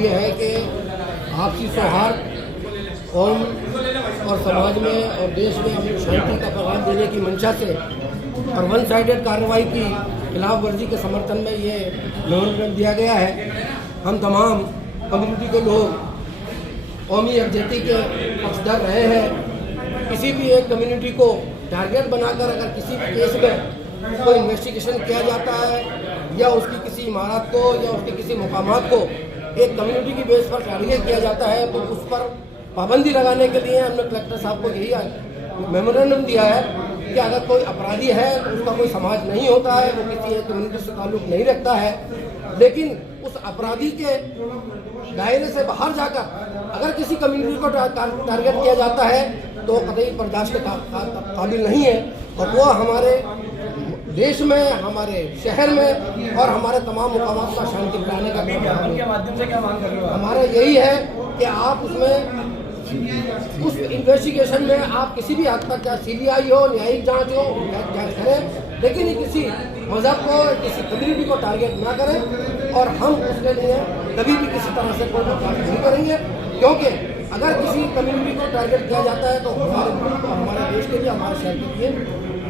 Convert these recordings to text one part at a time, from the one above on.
ये है कि आपसी सौहार्द कौम और समाज में और देश में अमन शांति का पैगाम देने की मंशा से और वन साइडेड कार्रवाई की खिलाफ वर्जी के समर्थन में ये मेमोरेंडम दिया गया है। हम तमाम कम्युनिटी के लोग कौमी यकजहती के पक्षधर रहे हैं। किसी भी एक कम्युनिटी को टारगेट बनाकर अगर किसी भी केस में कोई इन्वेस्टिगेशन किया जाता है या उसकी किसी इमारत को या उसके किसी मुकामात को एक कम्युनिटी की बेस पर टारगेट किया जाता है तो उस पर पाबंदी लगाने के लिए हमने कलेक्टर साहब को यही मेमोरेंडम दिया है कि अगर कोई अपराधी है तो उसका कोई समाज नहीं होता है, वो किसी एक कम्युनिटी से ताल्लुक नहीं रखता है, लेकिन उस अपराधी के दायरे से बाहर जाकर अगर किसी कम्युनिटी को टारगेट किया जाता है तो कतई बर्दाश्त के काबिल नहीं है। और वो हमारे देश में, हमारे शहर में और हमारे तमाम मुकामात का शांति बनाने का माध्यम से क्या मांग कर रहे हो? हमारा यही है कि आप उसमें उस इन्वेस्टिगेशन में आप किसी भी हद तक, चाहे CBI हो, न्यायिक जांच हो, जांच करें, लेकिन ये किसी मजहब को, किसी कम्युनिटी को टारगेट ना करें। और हम उसके लिए कभी भी किसी तरह से कोई बर्दाश्त नहीं करेंगे, क्योंकि अगर किसी कम्युनिटी को टारगेट किया जाता है तो हमारे मुल्क और हमारे देश के लिए, हमारे शहर के लिए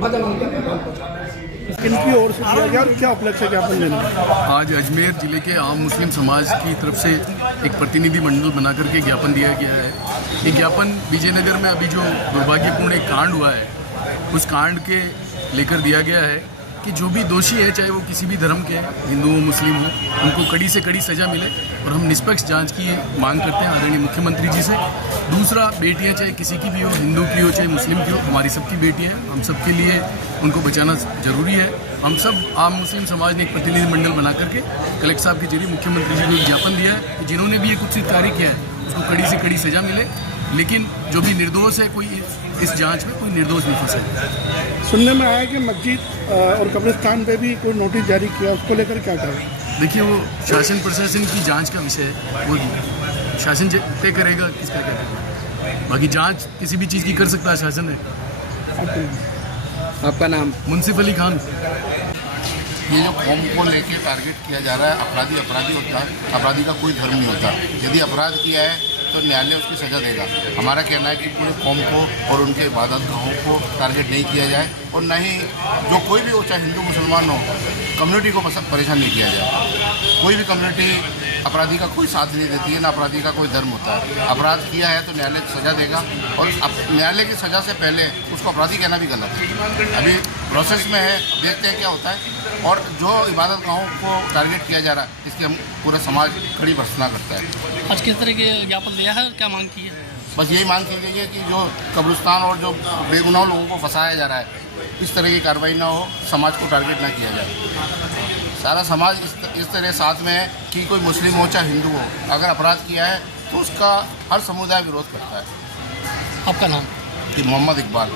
बदलने का पैगाम पहुँचाता है। किनकी ओर से दिया गया और क्या उपलक्ष्य ज्ञापन देना? आज अजमेर जिले के आम मुस्लिम समाज की तरफ से एक प्रतिनिधि मंडल बना करके ज्ञापन दिया गया है। ये ज्ञापन विजयनगर में अभी जो दुर्भाग्यपूर्ण एक कांड हुआ है उस कांड के लेकर दिया गया है कि जो भी दोषी है, चाहे वो किसी भी धर्म के, हिंदू हो मुस्लिम हो, उनको कड़ी से कड़ी सज़ा मिले और हम निष्पक्ष जांच की मांग करते हैं आदरणीय मुख्यमंत्री जी से। दूसरा, बेटियां चाहे किसी की भी हो, हिंदू की हो चाहे मुस्लिम की हो, हमारी सबकी बेटियां हैं, हम सबके लिए उनको बचाना ज़रूरी है। हम सब आम मुस्लिम समाज ने एक प्रतिनिधि मंडल बना करके कलेक्टर साहब के जरिए मुख्यमंत्री जी को एक ज्ञापन दिया है कि जिन्होंने भी ये कुछ कार्य किया है उसको कड़ी से कड़ी सज़ा मिले, लेकिन जो भी निर्दोष है, कोई इस जांच में कोई निर्दोष नहीं फंसे। सुनने में आया कि मस्जिद और कब्रिस्तान पे भी कोई नोटिस जारी किया, उसको लेकर क्या करें? देखिए, वो शासन प्रशासन की जांच का विषय है, वो शासन तय करेगा किसका क्या करेगा। बाकी जांच किसी भी चीज़ की कर सकता है शासन है। आपका नाम? मुंसिफ अली खान। ये जो कौम को लेके टारगेट किया जा रहा है, अपराधी होता है, अपराधी का कोई धर्म नहीं होता। यदि अपराध किया है तो न्यायालय उसकी सज़ा देगा। हमारा कहना है कि पूरे कौम को और उनके इबादत गाहों को टारगेट नहीं किया जाए और न ही जो कोई भी हो, चाहे हिंदू मुसलमान हो, कम्युनिटी को परेशान नहीं किया जाए। कोई भी कम्युनिटी अपराधी का कोई साथ नहीं देती है, ना अपराधी का कोई धर्म होता है। अपराध किया है तो न्यायालय सज़ा देगा और न्यायालय की सज़ा से पहले उसको अपराधी कहना भी गलत है। अभी प्रोसेस में है, देखते हैं क्या होता है। और जो इबादत गाहों को टारगेट किया जा रहा है, इसकी हम पूरा समाज कड़ी भर्त्सना करता है। आज किस तरह के ज्ञापन दिया है और क्या मांग की है? बस यही मांग की गई है कि जो कब्रिस्तान और जो बेगुनाह लोगों को फंसाया जा रहा है, इस तरह की कार्रवाई ना हो, समाज को टारगेट ना किया जाए। सारा समाज इस तरह साथ में है कि कोई मुस्लिम हो चाहे हिंदू हो, अगर अपराध किया है तो उसका हर समुदाय विरोध करता है। आपका नाम? कि मोहम्मद इकबाल।